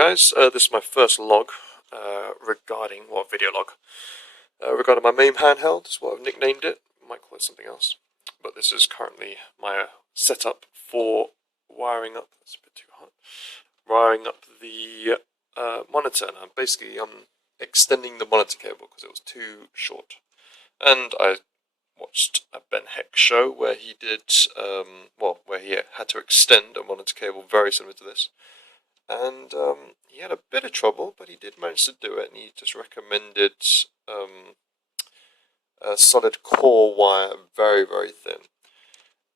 guys, this is my first log regarding, well, video log, regarding my MAME handheld. Is what I've nicknamed it. Might call it something else. But this is currently my setup for wiring up, that's a bit too hot, wiring up the monitor. Now basically I'm extending the monitor cable because it was too short. And I watched a Ben Heck show where he did, where he had to extend a monitor cable very similar to this. And he had a bit of trouble, but he did manage to do it, and he just recommended a solid core wire, very, very thin.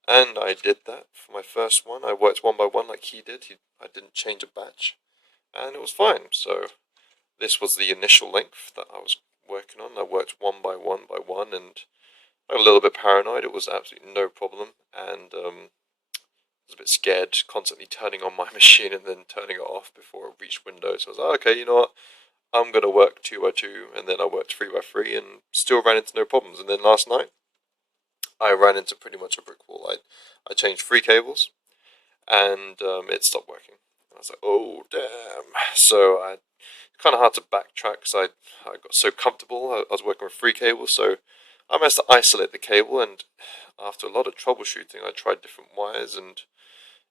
And I did that for my first one. I worked one by one like he did. I didn't change a batch, and it was fine. So this was the initial length that I was working on. I worked one by one, and I got a little bit paranoid. It was absolutely no problem, and I was a bit scared, constantly turning on my machine and then turning it off before it reached Windows. So I was like, okay, you know what? I'm going to work 2 by 2, and then I worked 3 by 3, and still ran into no problems. And then last night, I ran into pretty much a brick wall. I changed 3 cables, and it stopped working. And I was like, oh, damn. So it's kind of hard to backtrack because I got so comfortable. I was working with 3 cables, so I managed to isolate the cable, and after a lot of troubleshooting, I tried different wires, and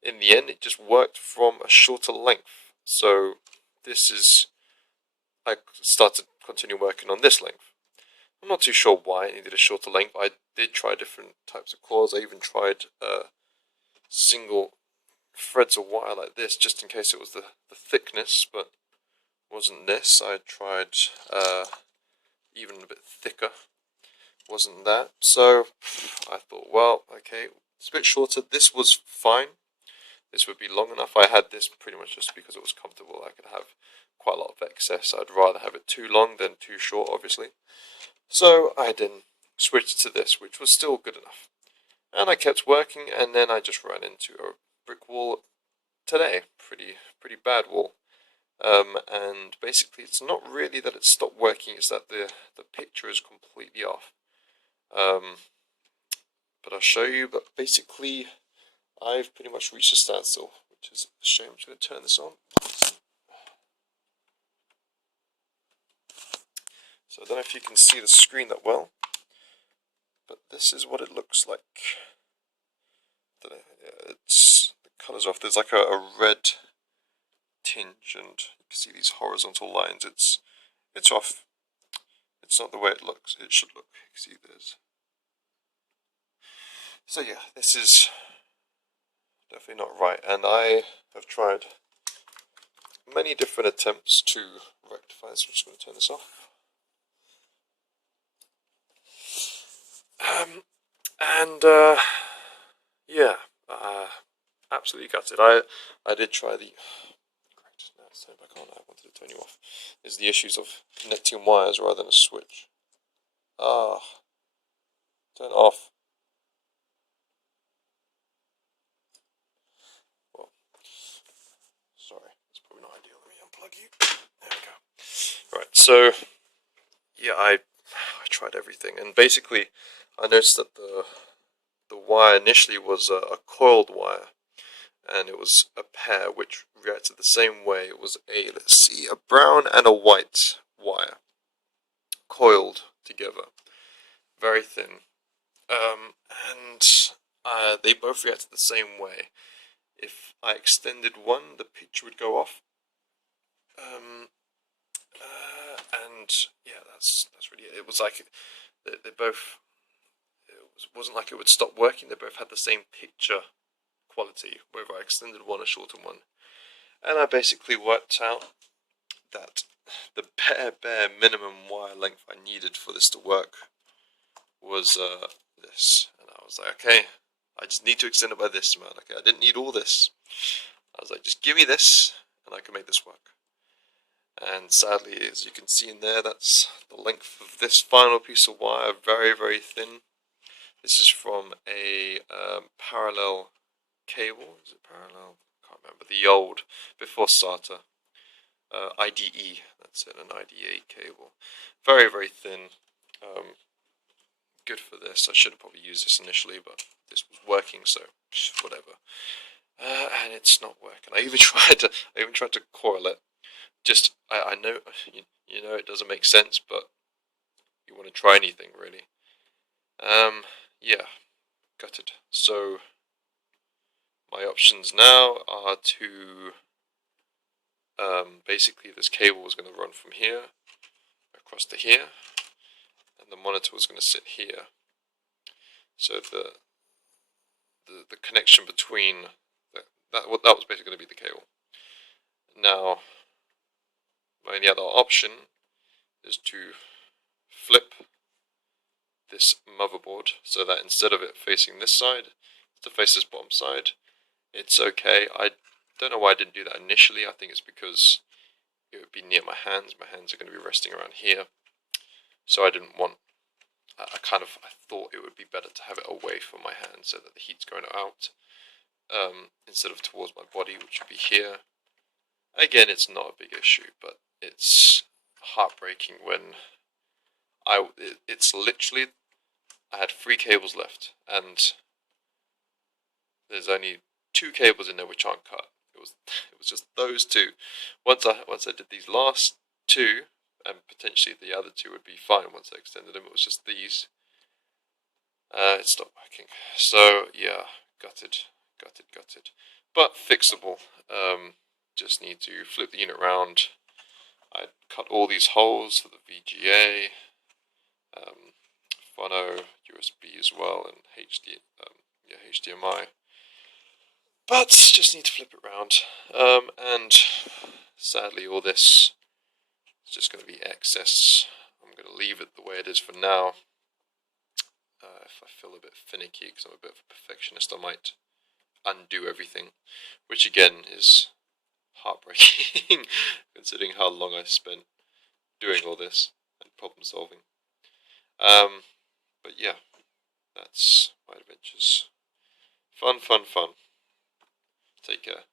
in the end, it just worked from a shorter length. So I started continue working on this length. I'm not too sure why it needed a shorter length. I did try different types of cores. I even tried single threads of wire like this, just in case it was the thickness, but it wasn't this. I tried even a bit thicker. Wasn't that. So I thought, well, okay, it's a bit shorter. This was fine. This would be long enough. I had this pretty much just because it was comfortable. I could have quite a lot of excess. I'd rather have it too long than too short, obviously. So I then switched it to this, which was still good enough. And I kept working, and then I just ran into a brick wall today. Pretty bad wall. And basically, it's not really that it stopped working, it's that the picture is completely off. But I'll show you, but basically, I've pretty much reached a standstill, which is a shame. I'm just going to turn this on. So I don't know if you can see the screen that well, but this is what it looks like. It's the colours off. There's like a red tinge, and you can see these horizontal lines. It's off. It's not the way it looks. It should look. You can see there's. So yeah, this is definitely not right, and I have tried many different attempts to rectify this. I'm just going to turn this off. Yeah, absolutely gutted. I did try the. Great, now it's turned back on. I wanted to turn you off. Is the issues of connecting wires rather than a switch. Turn it off. Well, sorry, it's probably not ideal. Let me unplug you. There we go. Right, so yeah, I tried everything, and basically, I noticed that the wire initially was a coiled wire, and it was a pair which reacted the same way. It was a brown and a white wire coiled together, very thin, and they both reacted the same way. If I extended one, the picture would go off, and yeah, that's really it. It was like they both. It wasn't like it would stop working. They both had the same picture quality, whether I extended one or shortened one. And I basically worked out that the bare minimum wire length I needed for this to work was this. And I was like, okay, I just need to extend it by this amount. Okay, I didn't need all this. I was like, just give me this, and I can make this work. And sadly, as you can see in there, that's the length of this final piece of wire, very, very thin. This is from a parallel cable. Is it parallel? Can't remember. The old, before SATA. IDE, that's it, an IDE cable. Very, very thin. Good for this. I should have probably used this initially, but this was working, so whatever. And it's not working. I even tried to coil it, just I know you know it doesn't make sense, but you want to try anything really. Yeah, gutted. So my options now are to basically this cable is going to run from here across to here, and the monitor was going to sit here. So the connection between that was basically going to be the cable. Now my only other option is to flip this motherboard so that instead of it facing this side, to face this bottom side. It's okay. I don't know why I didn't do that initially. I think it's because it would be near my hands. My hands are going to be resting around here. So I didn't want, I thought it would be better to have it away from my hands so that the heat's going out instead of towards my body, which would be here. Again, it's not a big issue, but it's heartbreaking when it's literally, I had 3 cables left, and there's only 2 cables in there which aren't cut. It was just those 2. Once I did these last 2, and potentially the other 2 would be fine once I extended them. It was just these. It stopped working. So yeah, gutted, but fixable. Just need to flip the unit around. I cut all these holes for the VGA, phono, USB as well, and HDMI. But just need to flip it around. And sadly, all this is just going to be excess. I'm going to leave it the way it is for now. If I feel a bit finicky because I'm a bit of a perfectionist, I might undo everything, which again is heartbreaking considering how long I spent doing all this and problem solving. But yeah, that's my adventures. Fun. Take care.